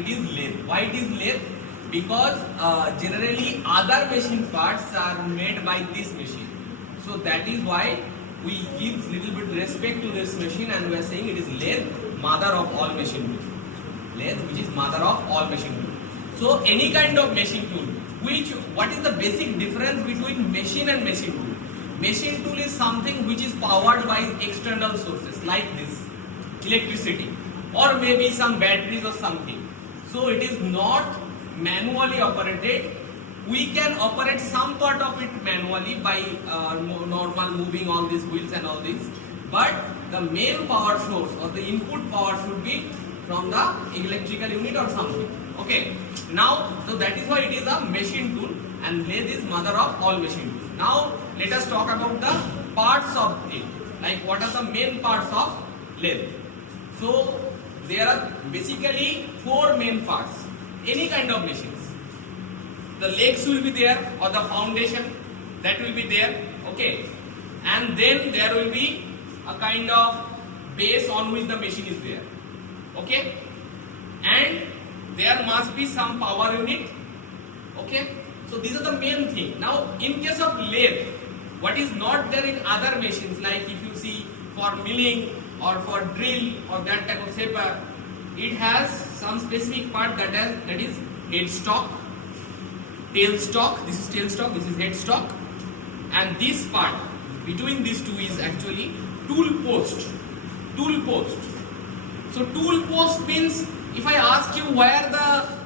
it is lathe. Why it is lathe? Because generally other machine parts are made by this machine. So that is why we give little bit respect to this machine and we are saying it is lathe, mother of all machine tools. Lathe, which is mother of all machine tools. So any kind of machine tool, what is the basic difference between machine and machine tool? Machine tool is something which is powered by external sources like this, electricity, or maybe some batteries or something. So it is not manually operated. We can operate some part of it manually by normal moving all these wheels and all this, but the main power source or the input power should be from the electrical unit or something. Okay, now so that is why it is a machine tool and lathe is mother of all machine tools. Now let us talk about the parts of it, like what are the main parts of lathe. So there are basically 4 main parts, any kind of machines. The legs will be there or the foundation that will be there, okay, and then there will be a kind of base on which the machine is there, okay, and there must be some power unit, okay. So these are the main thing. Now in case of lathe, what is not there in other machines, like if you see for milling or for drill or that type of shaper, it has some specific part that is headstock, tailstock. This is tailstock, this is headstock, and this part between these two is actually tool post. Tool post. So tool post means if I ask you where the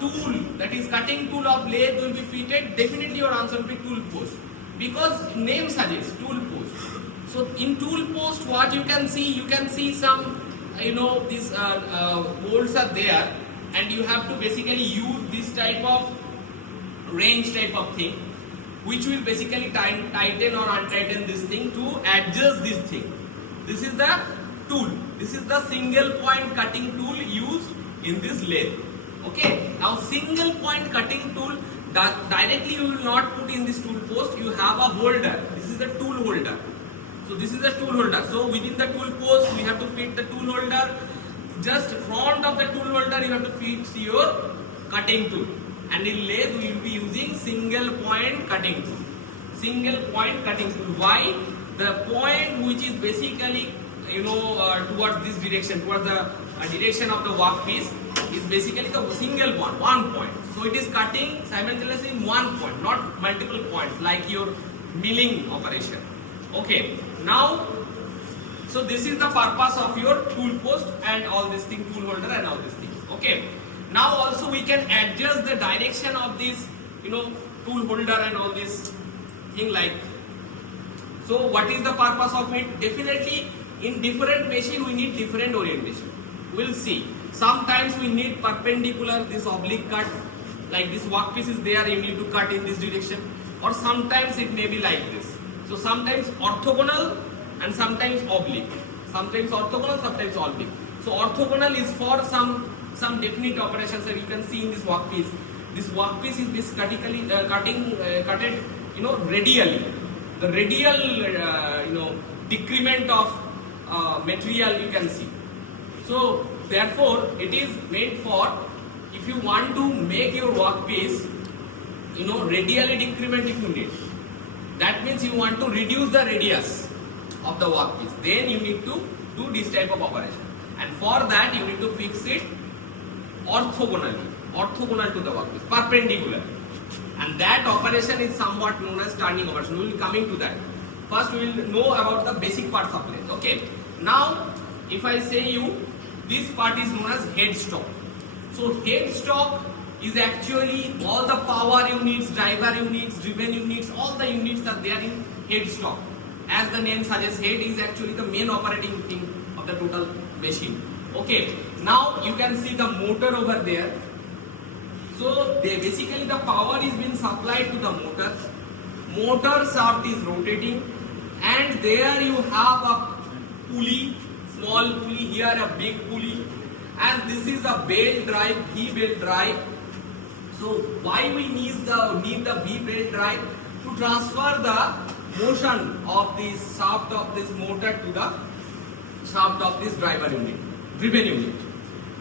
tool, that is cutting tool of lathe will be fitted, definitely your answer will be tool post, because name suggests tool post. So in tool post, what you can see some these bolts are there, and you have to basically use this type of wrench type of thing, which will basically tighten or untighten this thing to adjust this thing. This is the tool. This is the single point cutting tool used in this lathe. Okay. Now single point cutting tool, that directly you will not put in this tool post. You have a holder. This is the tool holder. So this is the tool holder. So within the tool post, we have to fit the tool holder. Just front of the tool holder, you have to fit your cutting tool. And in lathe, we will be using single point cutting tool. Single point cutting tool. Why? The point which is basically towards this direction, towards the direction of the workpiece, is basically the single point, one point. So it is cutting simultaneously in one point, not multiple points like your milling operation. Okay. Now, so this is the purpose of your tool post and all this thing, tool holder and all these things. Okay. Now also we can adjust the direction of this, tool holder and all this thing like. So what is the purpose of it? Definitely in different machine we need different orientation. We'll see. Sometimes we need perpendicular, this oblique cut, like this workpiece is there, you need to cut in this direction, or sometimes it may be like this. So sometimes orthogonal and sometimes oblique. Sometimes orthogonal, sometimes oblique. So orthogonal is for some definite operations that you can see in this workpiece. This workpiece is cutted radially. The radial decrement of material you can see. So therefore it is made for, if you want to make your workpiece radially decrement if you need. That means you want to reduce the radius of the workpiece. Then you need to do this type of operation. And for that you need to fix it orthogonal to the workpiece, perpendicular. And that operation is somewhat known as turning operation. We will coming to that. First we will know about the basic parts of lathe. Okay. Now if I say you, this part is known as headstock. So headstock is actually all the power units, driver units, driven units, all the units are there in headstock. As the name suggests, head is actually the main operating thing of the total machine. Okay. Now you can see the motor over there. So basically the power is being supplied to the motor. Motor shaft is rotating, and there you have a pulley, small pulley, here a big pulley, and this is a belt drive, V-belt drive. So why we need the V-belt drive? To transfer the motion of the shaft of this motor to the shaft of this driven unit.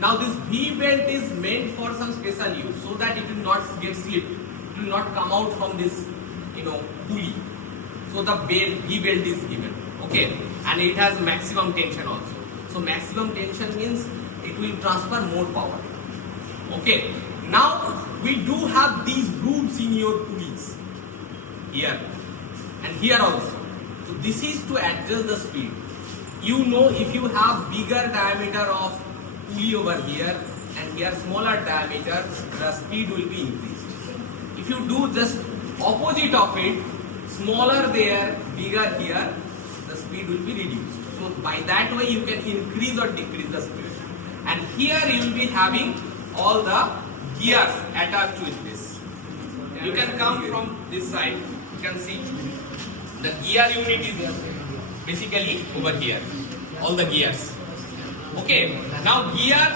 Now this V belt is meant for some special use, so that it will not get slipped. It will not come out from this, pulley. So the V belt is given. Okay, and it has maximum tension also. So maximum tension means it will transfer more power. Okay, now we do have these grooves in your pulleys here and here also. So this is to adjust the speed. If you have bigger diameter of pulley over here and here smaller diameter, the speed will be increased. If you do just opposite of it, smaller there, bigger here, the speed will be reduced. So by that way you can increase or decrease the speed. And here you will be having all the gears attached with this. You can come from this side. You can see the gear unit is basically over here. All the gears. Okay. Now gear,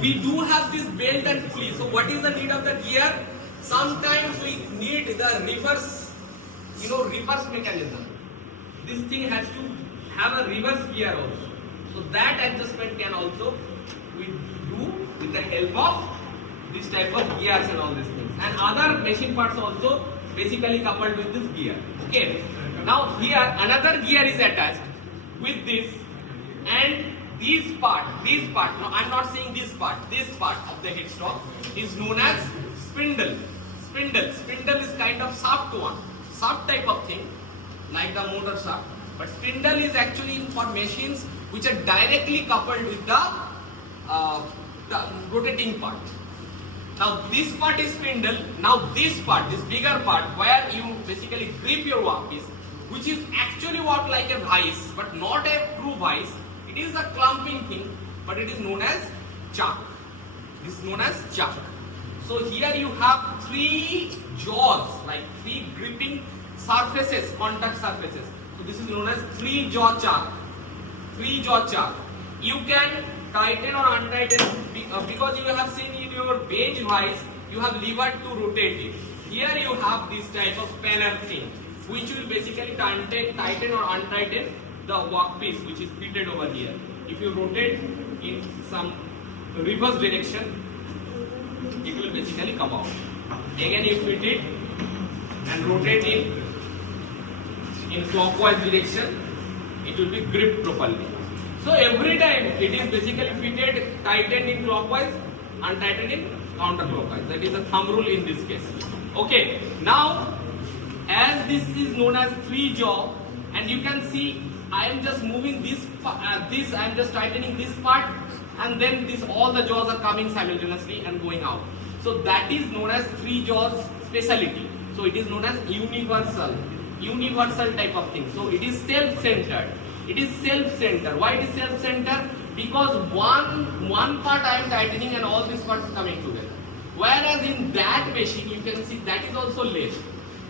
we do have this belt and pulley. So what is the need of the gear? Sometimes we need the reverse, reverse mechanism. This thing has to have a reverse gear also. So that adjustment can also we do with the help of this type of gears and all these things. And other machine parts also basically coupled with this gear. Okay. Now here another gear is attached with this, and this part, no, I'm not saying this part of the headstock is known as spindle. Spindle is kind of shaft type of thing, like the motor shaft. But spindle is actually for machines which are directly coupled with the rotating part. Now this part is spindle. Now this part, this bigger part, where you basically grip your workpiece, which is actually work like a vice, but not a true vice. It is a clumping thing, but it is known as chuck. This is known as chuck. So here you have three jaws, like three gripping surfaces, contact surfaces. So this is known as three-jaw chuck. Three-jaw chuck. You can tighten or untighten because you have seen in your bench vice, you have lever to rotate it. Here you have this type of spanner thing, which will basically tighten or untighten the workpiece which is fitted over here. If you rotate in some reverse direction, it will basically come out. Again you fit it and rotate in clockwise direction, it will be gripped properly. So every time it is basically fitted, tightened in clockwise, untightened in counterclockwise. That is the thumb rule in this case. Okay, now as this is known as three jaw, and you can see I am just moving I am just tightening this part, and then all the jaws are coming simultaneously and going out. So that is known as three jaws speciality. So it is known as universal type of thing. So it is self-centered. Why it is self-centered? Because one part I am tightening and all these parts are coming together. Whereas in that machine you can see that is also lathe.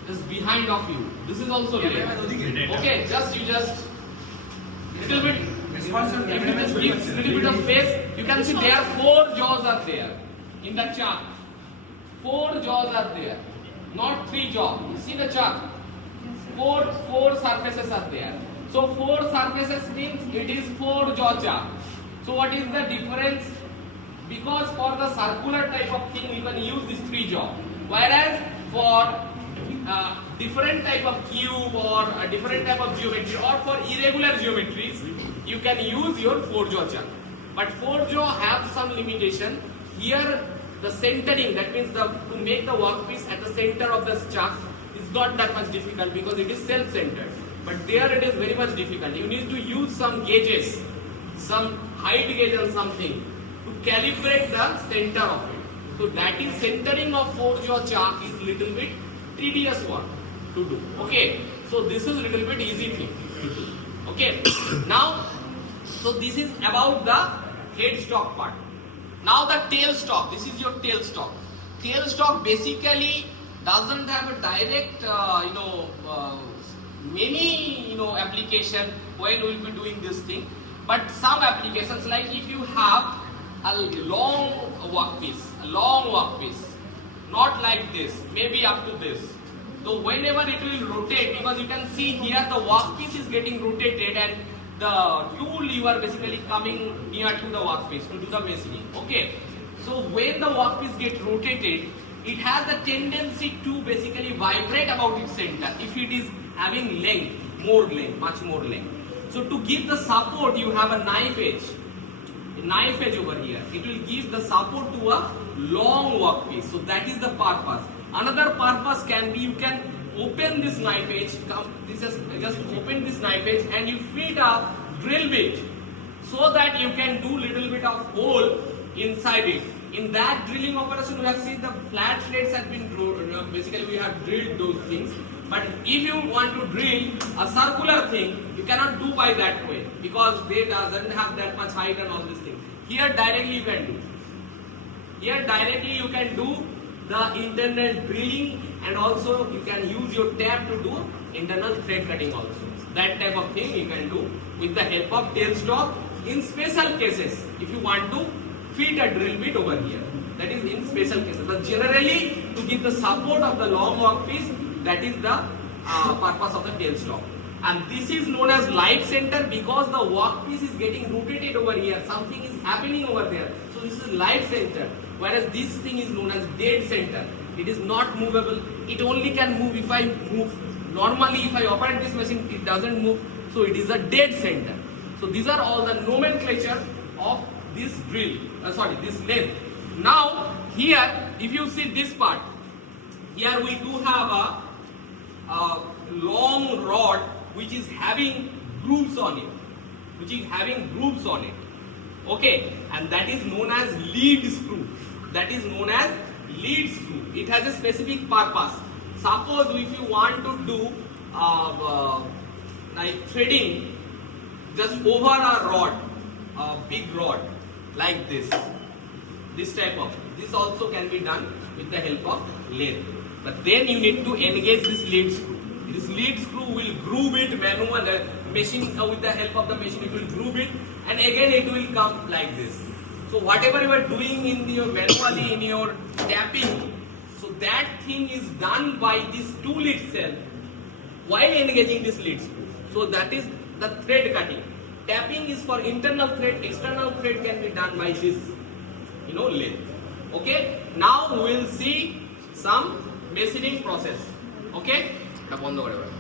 Just behind of you. This is also lathe. Okay, you just little bit. If you just give little bit of space, you can see there are 4 jaws are there in the chuck. 4 jaws are there, not 3 jaws. You see the chuck. 4 surfaces are there. So 4 surfaces means it is 4 jaw chuck. So what is the difference? Because for the circular type of thing you can use this 3 jaw, whereas for different type of cube or a different type of geometry or for irregular geometries, you can use your 4 jaw chuck. But 4 jaw have some limitation. Here the centering, that means to make the workpiece at the center of the chuck is not that much difficult because it is self-centered. But there it is very much difficult. You need to use some gauges, some height gauge and something to calibrate the center of it. So that is centering of 4 jaw chuck is little bit tedious one to do. Okay, so this is little bit easy thing to do. Okay, now so this is about the headstock part. Now the tailstock. This is your tailstock. Tailstock basically doesn't have a direct many application when we will be doing this thing, but some applications, like if you have a long workpiece, not like this, maybe up to this. So whenever it will rotate, because you can see here the workpiece is getting rotated and the tool you are basically coming near to the workpiece to do the machining. Okay, so when the workpiece get rotated, it has a tendency to basically vibrate about its center if it is having length, much more length. So to give the support, you have a knife edge over here. It will give the support to a long workpiece. So that is the purpose. Another purpose can be you can open this knife edge. Just open this knife edge and you feed a drill bit so that you can do little bit of hole inside it. In that drilling operation, we have seen the flat plates have been basically we have drilled those things. But if you want to drill a circular thing, you cannot do by that way because they doesn't have that much height and all these things. Here directly you can do. Here directly you can do the internal drilling and also you can use your tab to do internal thread cutting also. That type of thing you can do with the help of tailstock in special cases if you want to feed a drill bit over here. That is in special cases. But generally to give the support of the long workpiece, that is the purpose of the tailstock. And this is known as life center because the workpiece is getting rotated over here. Something is happening over there. So this is life center. Whereas this thing is known as dead center. It is not movable. It only can move if I move. Normally if I operate this machine, it doesn't move. So it is a dead center. So these are all the nomenclature of this drill. This lathe. Now here, if you see this part, here we do have a long rod which is having grooves on it. Okay, and that is known as lead screw. It has a specific purpose. Suppose if you want to do like threading just over a rod, a big rod like this also can be done with the help of lathe. But then you need to engage this lead screw. This lead screw will groove it manually, machine with the help of the machine it will groove it, and again it will come like this. So whatever you are doing in your manually in your tapping, so that thing is done by this tool itself while engaging this lead screw. So that is the thread cutting. Tapping is for internal thread, external thread can be done by this, lathe. Okay, now we will see some machining process. Okay, এটা বন্ধ করে দাও।